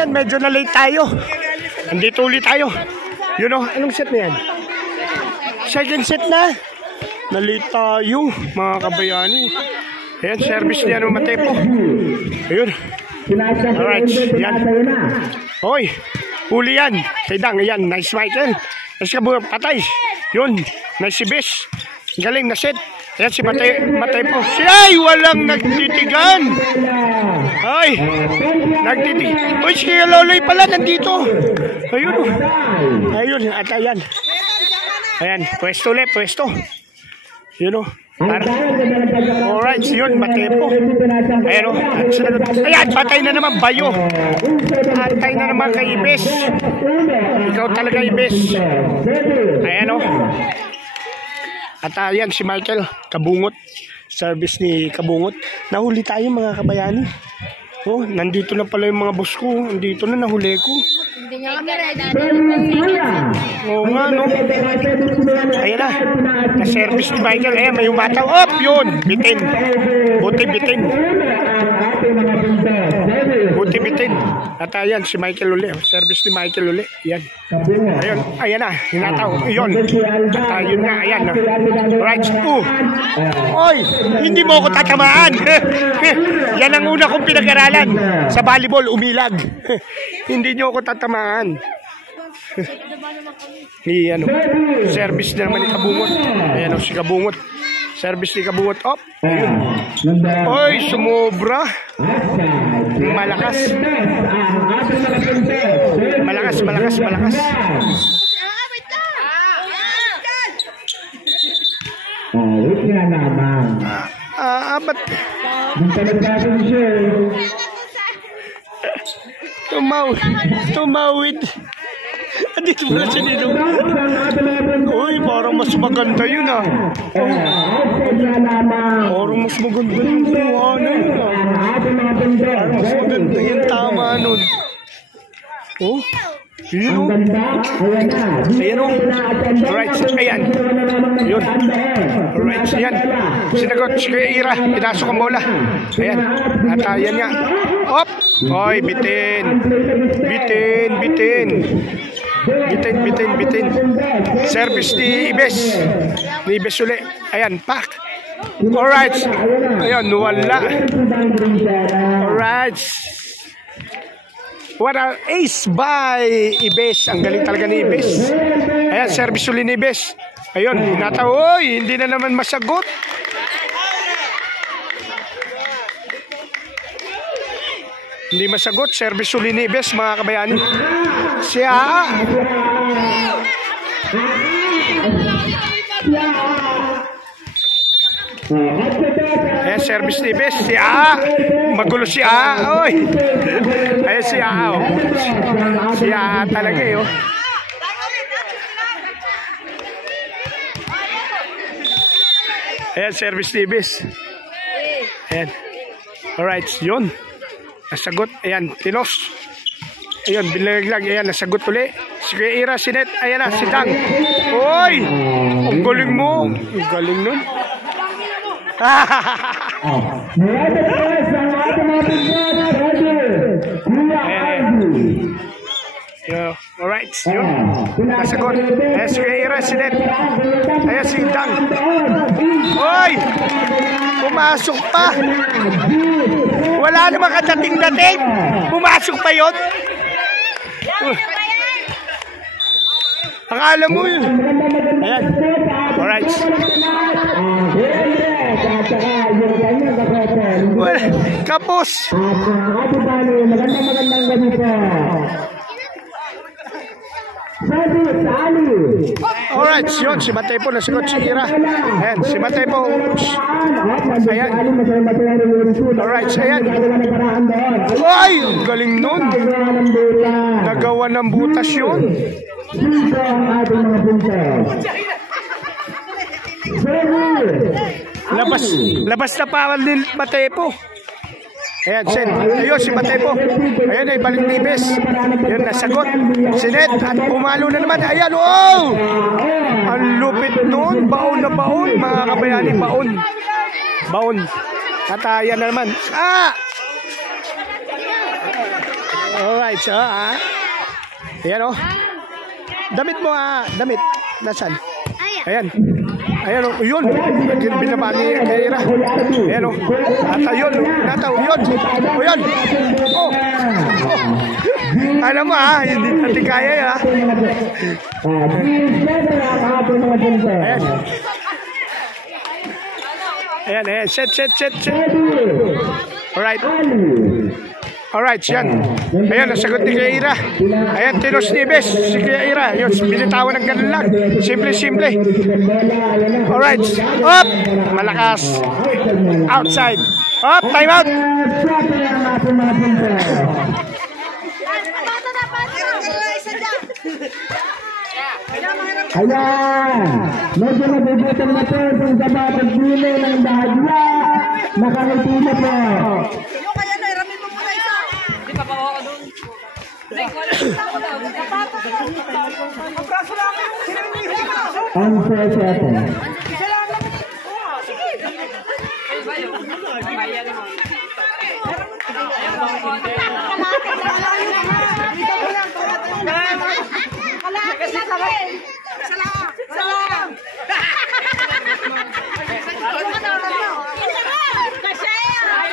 ayan, medyo na late tayo. Andito ulit tayo. You know, anong set na yan? Second set na. Na-late tayo, mga kabayani. Ayan, service niya ng Matepo. Ayun. Alright, yan. Hoy, huli yan. Kaidang, ayan, nice Michael. Nice ka buhay, patay. Yun, nice si Bes. Galing na set. Ayan si Matepo. Ay, walang nagtitigan. Ay, nagtitigan. Uy, si Loloy pala nandito. Ayun, ayun, at ayan. Ayan, pwesto ulit, pwesto. You know. Alright, yun, Matepo. Ayan o. Ayan, patay na naman Bayo. Patay na naman kay Ibes. Ikaw talaga Ibes. Ayan o. At ayan si Michael, Kabungot. Service ni Kabungot. Nahuli tayo mga kabayani. Oh, nandito na pala yung mga boss ko. Nandito na, nahuli ko. Hindi nga kami ready. Oo nga, no? Ayan na. Na-service ni Michael. Ayan, may umataw. Op, yun. Bitin. Buti bitin. Buti bitin. At ayan, si Michael uli. Service ni Michael uli. Ayan. Ayun. Ayan na. Hinataw. Ayun. At ayun na. Ayan na. Right. Oy, hindi mo ako tatamaan. Yan ang una kong pinag-aralan. Sa volleyball, umilag. Hindi nyo ako tatamaan. Ano, service na naman ni Kabungot. Ayan o, si Kabungot. Service ni Kabungot. Op. Ayun. Oy, sumobra. Malakas. Malakas, malakas, malakas. Wait nga naman. Ba't? Tumawid. Andito pala siya dito. Uy, parang mas maganda yun ah. Parang mas maganda yung buhanan yun ah. Parang mas maganda yung tama nun. Oh, yun o. Ayan o. Alright, ayan. Yun. Alright, ayan. Sinagot si Kuya Ira. Pinasok ang bola. Ayan. At ayan nga. Op! Oy, bitin. Bitin, bitin. Bitin, bitin, bitin. Service ni Ibes. Ni Ibes uli. Ayan, pak. Alright. Ayan, wala. Alright. What an ace by Ibes. Ang galing talaga ni Ibes. Ayan, service uli ni Ibes. Ayun, nataw. Oy, hindi na naman masagot. Hindi masagot. Service uli ni Ibes, mga kabayani. Siya. Ayan, service ni Ibes. Siya. Magulo siya. Oy. Ayan siya. Oh. Siya talaga eh. Oh. Ayan, service ni Ibes. Ayan. Alright, yun. Nasagot. Ayan, tinos. Ayan, binaglag. Ayan, nasagot uli. Si Kuya Ira, si Net. Ayan na, si Dang. Oy! Ang galing mo. Ang galing nun. Yeah, alright, yun. Nasagot. Ayan, si Kuya Ira, si Net. Ayan, si Dang. Oy! Pumasok pa. Wala namang kadating-dating. Pumasok pa yun. Akala mo yun. Ayan. Alright. Well, kapos. Magandang gabi po. Alright, yun, si Matepo nasagot si Ira. Ayan, si Matepo. Ayan. Alright, ayan. Ay, galing nun. Nagawa ng butas yun. Labas na pa ni Matepo. Ayan, Sen. Ayun, si Matepo. Ayan, ay balik ni Ibes. Ayan, nasagot. Si Net, at pumalo na naman. Ayan, oh! Ang lupit nun. Baon na baon, mga kabayani. Baon. Baon. At ayan na naman. Ah! Alright, so, ayan, oh. Damit mo, damit. Nasaan? Ayan. Ayan, oh, yun. Binaba ni Kaira. Ayan, oh. At ayun, nataw, yun. O, yun. Oh. Alam mo, hindi natin kaya, Ayan. Ayan, set. Alright, yan. Ayan, nasagot ni Kaira. Ayan, Tinos Nieves, si Kaira. Yun, binitawan ng ganun lang. Simple. Alright, up! Malakas. Outside. Up, time out! Ayan! Medyo nabubutan na po kung sa batang dilo ng bahagya. Nakangiti na po. Yung kaya na, iramin mo muna isa. Hindi pa ako doon. Ang braso lang. Ang presete.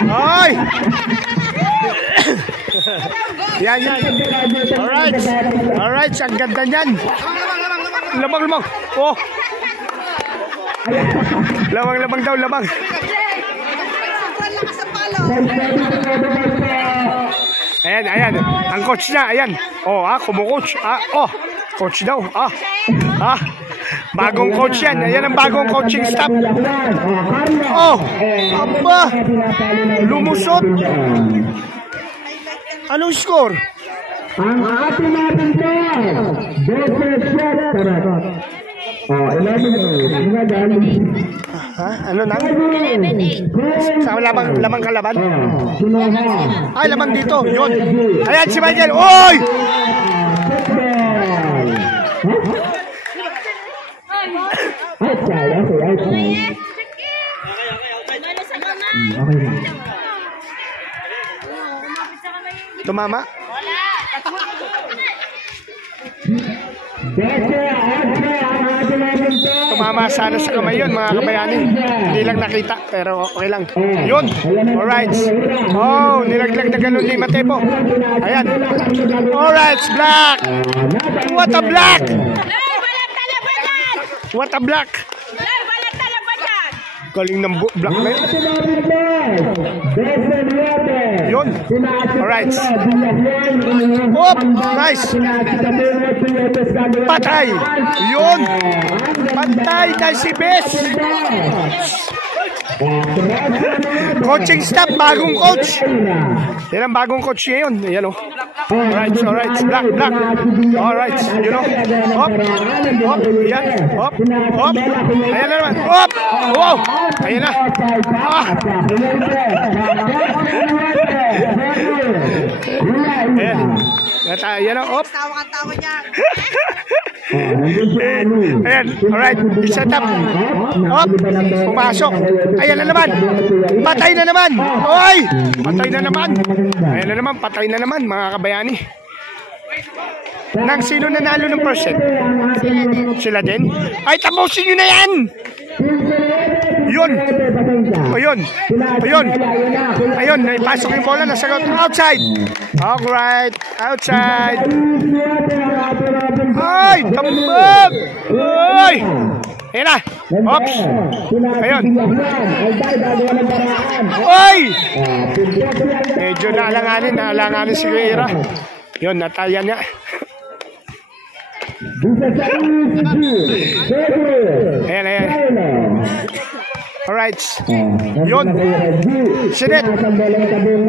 Ay! Yan. Alright, ang ganda niyan. Labang. Oh. Labang daw. Ayan. Ang coach niya, ayan. Oh, kumukoach. Coach daw. Bagong coach yan. Ayan ang bagong coaching staff. Oh, aba. Lumusot. Anong score? Ang ating natin po. Ano nang? 11-8. Sa lamang kalaban? Ay, lamang dito. Yun. Ayan si Michael. Oy! Tumama? Tumama sana sa kamay yun, mga kabayani. Hindi lang nakita, pero okay lang. Yun. Alright. Oh, nilaglag na ganun ni Matepo. Ayan. Alright, black. What a black. What a black. Galing ng black na yun. Yun. Alright. Whoop. Nice. Patay. Yun. Patay na si Bes. Coaching staff, bagong coach. Yan ang bagong coach niya yun. Ayan o. Alright. Black. Alright. You know. Hop. Yan. Hop. Ayan na naman. Hop. Wow. Ayan na. Ayan o. Hop. Tawa niya. Ayan, alright, set up. Hop, pumasok. Ayan na naman. Patay na naman. Oy! Patay na naman. Ayan na naman, patay na naman, mga kabayani. Nang sino nanalo ng percent? Sila din? Ay, tapusin nyo na yan! Yun. Ayun, naipasok yung bola, nasagot. Outside. Alright, outside. Ay, tambag. Ay. Ayan na. Oops. Ayun. Ay. Medyo naalanganin si Guerra. Yun, nataya niya. Ayan. Alright. Yun. Sinet.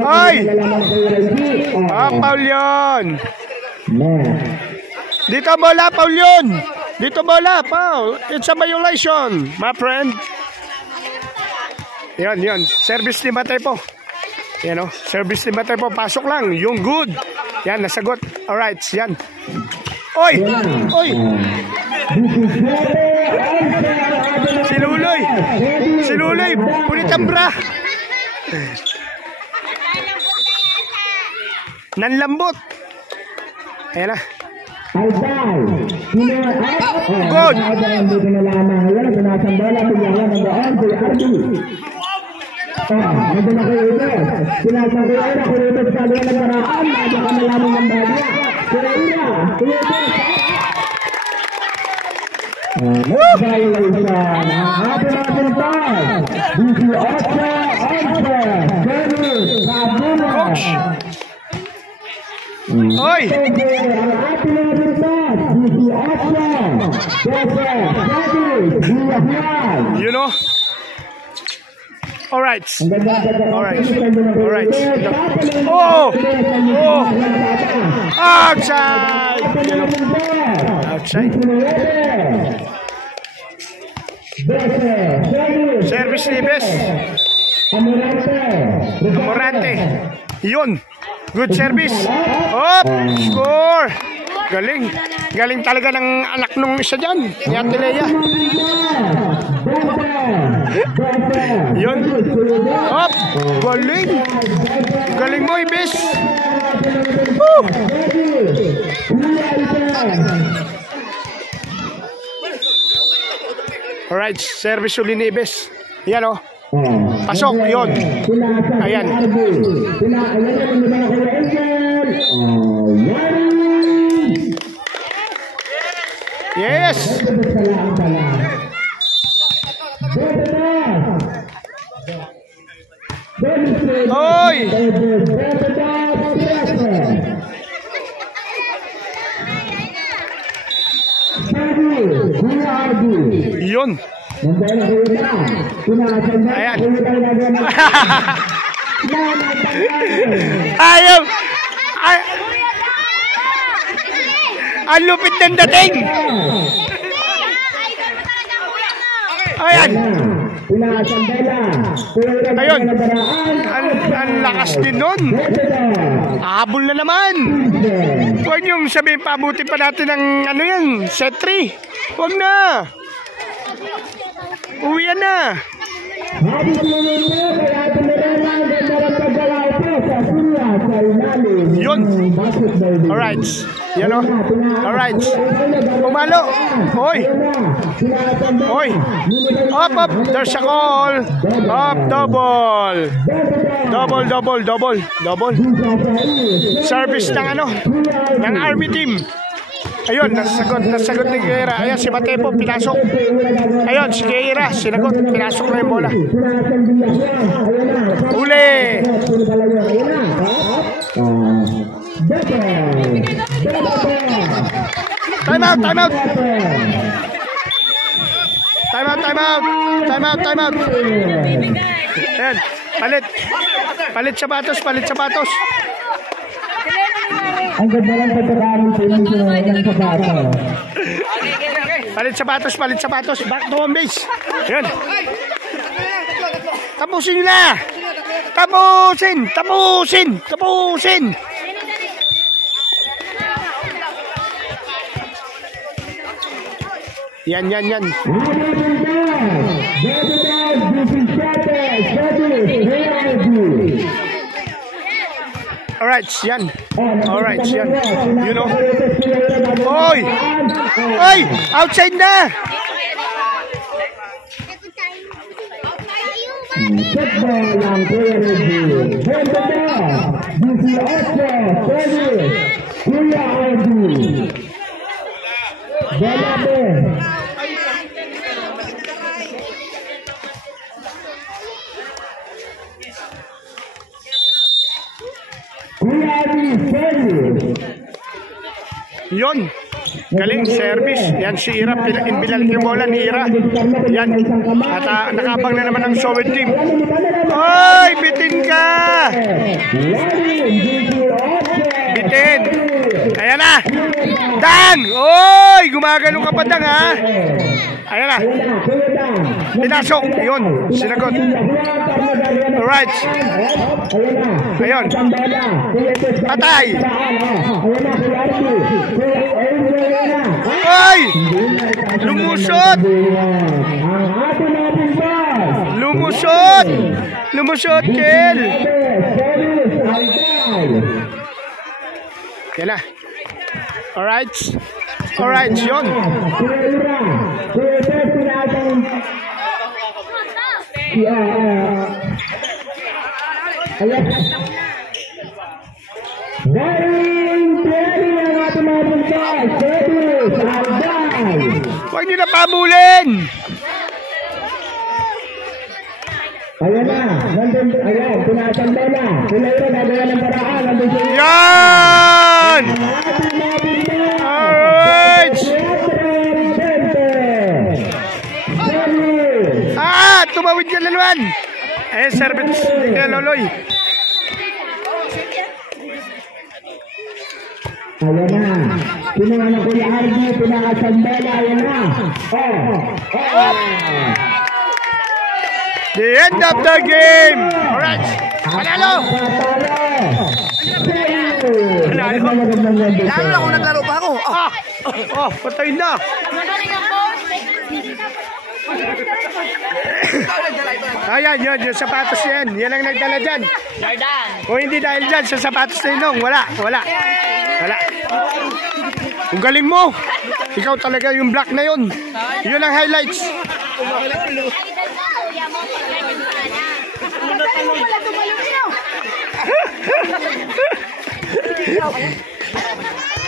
Ay. Paul yun. Dito bola, Paul yun. Dito bola, Paul. It's a violation, my friend. Yun. Service ni Matepo. Yan o. Service ni Matepo. Pasok lang. Yung good. Yan, nasagot. Alright, yan. Oy! Si Luloy, punit ang bra. Nanlambot. Ayan na. Good. Dito na lamang ngayon. Sinasambola. Pinyawan ng doon. Kuya Arby. Nandun na kayo ito. Sinasambola na. Kuya ito sa kaliwa ng paraan. Nandun ka na lamang ng bagya. Kuya ito. Kuya ito. Violation. Atin natin pa. DC Ocho. Coach. Oy. You know. All right. All right. All right. Oh. Oh. Outside. You know. Outside. Service Libes. Amorante. Yun. Good service. Up. Score. Galing. Galing talaga ng anak nung isa dyan. Ni Ate Lea. Yun. Up. Galing. Galing mo, Ibis. Woo. Alright, service uli ni Ibis. Yan o. Pasok, yun. Ayan. Yes. Oy. Yun. Ayan. Ayaw. Ang lupit ng dating. Ayan. Ayun. Ang lakas din nun. Habol na naman. Huwag niyong sabihin pabuti pa natin ng ano yan, set 3. Huwag na. Uwi na. Yun. Alright. Yan o. Alright. Umalo. Hoy. Hoy. Up, up. There's a call. Up, double. Double, double, double. Double. Service ng ano. Ng Army team. Ayun, nasagot ni Guerra. Ayan, si Matepo, pinasok. Ayun, si Guerra, sinagot. Pinasok na yung bola. Uli. Time out, time out. Time out, time out. Time out, time out. Ayan, palit. Palit sapatos, palit sapatos. Ang ganda lang pagkakaroon sa inyo ng sapatos. Palit sapatos, palit sapatos. Back to home base. Ayan. Tapusin nyo na. Tapusin, tapusin, tapusin. Yan, yan, yan. Alright, yan. Alright, yan. You know. Oy! Oy! Outside na! Yun. Galing service. Yan si Ira. Binalik yung bola ni Ira. Yan. At nakabang na naman ang Soviet team. Oy! Bitin ka! Bitin! Ayan na! Dan! Oy! Gumagano ka pa dang ha? Ayan na. Pinasok. Yun. Sinagot. Alright. Ayun. Patay. Oy! Lumusot! Lumusot! Lumusot, Kel! Yan na. Alright. Alright, yun. Huwag nyo na pabulin. Ayan na, nandun, ayan, tinatanda na. Sila yun, nagawa ng paraan, nandun siya. Yan! Alright! Tumawid ka na naman. Service ni Loloy. Ayan na, pinanganak ko yung RD, pinakasandala, ayan na. The end of the game. Alright. Panalo. Lalo na kung naglaro pa ako. Patay na. Ayan, yun sapatos yan. Yan ang nagdala dyan. Jordan. O hindi dahil dyan sa sapatos na yun. Wala. Kung galing mo. Ikaw talaga yung black na yun. Yun ang highlights.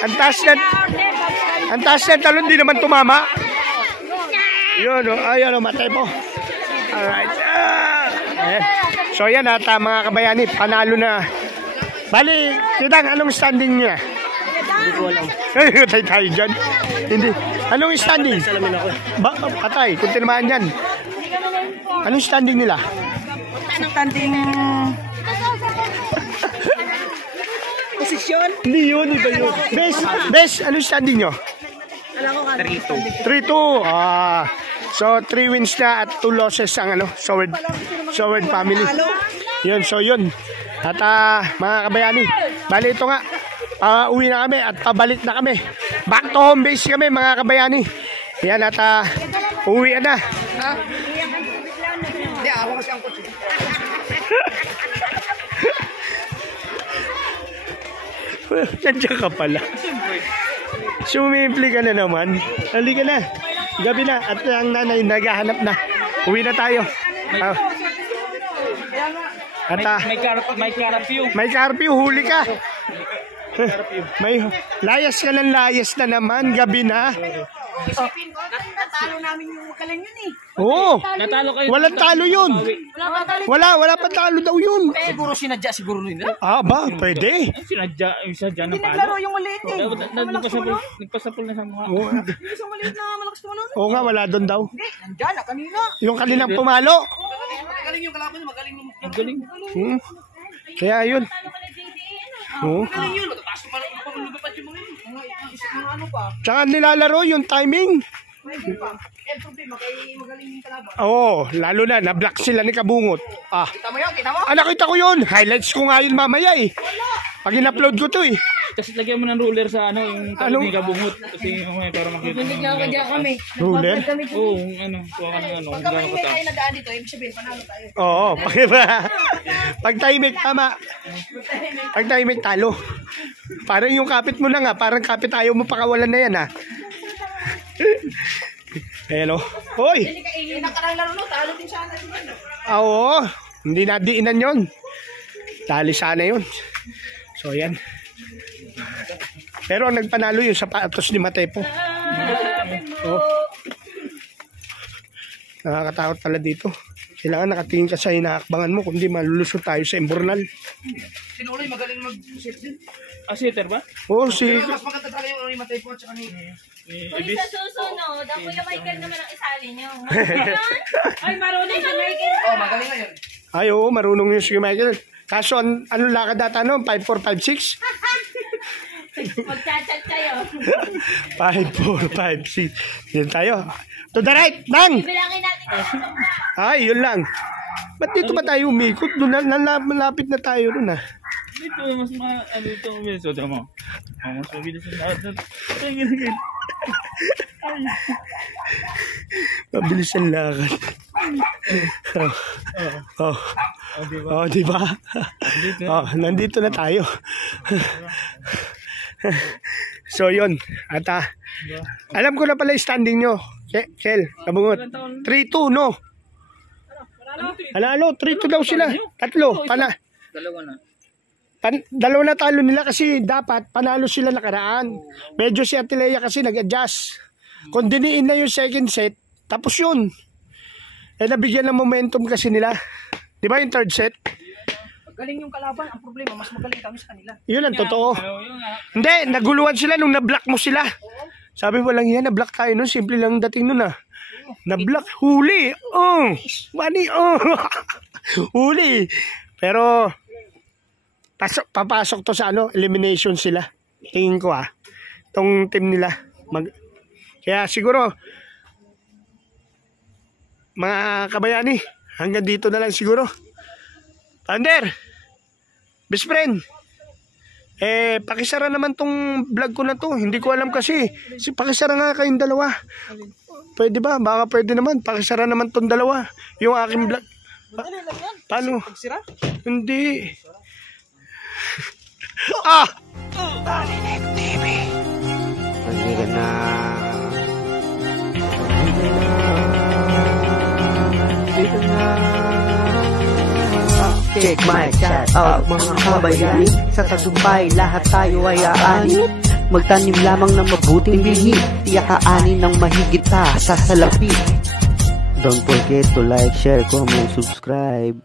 Ang taas na talon, di naman tumama. Yun, ayun, matay po. Alright. So yan at mga kabayani, panalo na. Bali, Tidang, anong standing niya? Hindi ko alam. Patay tayo dyan. Hindi. Anong standing? Patay, kung tinamaan yan. Anong standing nila? Standing posisyon. Hindi yun, iba yun. Bes, anong standing nyo? Alam ko 3-2. So 3 wins na at 2 losses ang Soward family. Yun, so yun. At mga kabayani, bali ito nga. Uwi na kami at pabalik na kami. Back to home base kami mga kabayani. Yan at uwi na. Hindi, ako kasi ang coach. Nandiyan ka pala. Sumimple ka na naman. Halika na. Gabi na. At ang nanay naghahanap na. Uwi na tayo. May curfew. Huli ka. May layas ka ng layas na naman. Gabi na. Natalo namin yung magaling yun eh. Oo. Walang talo yun. Wala pa talo daw yun. Siguro sinadya siguro nila. Ba? Pwede. Sinadya ng Hindi naglaro yung maliit eh. Nagpasapol na sa mga. Yung isang maliit na malakas tumalon. Oo nga, wala doon daw. Nandyan na kanina. Yung kaninang pumalo. Magaling yung kalaban, magaling yung Galing. Kaya yun. Oo. magaling yun. Matatas yung lumipat yung mga ano pa. Tsaka nilalaro yung timing. Magaling yung kalaban. Oo, lalo na, na-block sila ni Kabungot. Kita mo yun, kita mo? Nakita ko yun. Highlights ko nga yun mamaya eh. Pag in-upload ko to eh. Kasi lagyan mo ng ruler sa yung Anong? ni Kabungot. Kasi para makita mo. kami. Ruler? Oo, kuha ka ng Pagka may tayo nadaan dito, ibig sabihin, panalo tayo. Oo, pag timing, tama. Pag timing, talo. Parang yung kapit mo na nga, parang kapit ayaw mo pakawalan na yan ha. Hello. Hoy! Hindi nakarang laro no, talo din siya natin. Oo, hindi na diinan yun. Tali sana yun. So yan. Pero ang nagpanalo yung sapatos ni Matepo. Nakakatakot pala dito. Kailangan nakatingin ka sa inaakbangan mo, kundi malulusot tayo sa Imbornal. Sinuloy, magaling mag-set din. Sitter ba? Oo, si... Mas maganda talaga yung Matay po at saka ni... Ulit sa susunod, ang Kuya Michael naman ang isali niyo. Ay, marunong si Michael. magaling na yun. Ay, oo, marunong yung si Michael. Kaso, ano lakad data no? 5, 4, 5, 6? Magchat-chat kayo. 5, 4, 5, 6. Yan tayo. To the right, Nang! Bilangin natin kayo. Ay, yun lang. Ba't dito ba tayo umikot? Doon, malapit na tayo doon ah. Dito, mas ito, so, tama mo. Mas mabilis yung lahat. Ay, ginagin. Mabilis ang lakad. Diba? Nandito na tayo. So, yun. At alam ko na pala yung standing nyo. Kel, kabungot. 3-2, no? Ano, 3-2 daw sila. Tatlo. Dalawa na. Dalawa na talo nila kasi dapat panalo sila nakaraan. Medyo si Atilea kasi nag-adjust. Kung diniin na yung second set, tapos yun. Nabigyan ng momentum kasi nila. Di ba yung third set? Galing yung kalaban. Ang problema, mas magaling kami sa kanila. Yun ang totoo. Hindi, naguluhan sila nung na-block mo sila. Sabi mo lang yan, na-block tayo nun. Simple lang dating nun Na-block, huli. Money, huli. Pero, papasok to sa elimination sila. Tingin ko itong team nila. Kaya siguro, mga kabayani, hanggang dito na lang siguro. Thunder, best friend, pakisara naman tong vlog ko na to. Hindi ko alam kasi. Pakisara nga kayong dalawa. Pwede ba? Baka pwede naman. Pakisara naman tong dalawa. Yung aking vlog. Paano? Hindi. TV. Hindi ka na. Check my chat out mga kabayani. Sa tagumpay lahat tayo ay aani. Magtanim lamang ng mabuting bihi. Tiyak aanin ng mahigit pa sa salapi. Don't forget to like, share, comment, subscribe.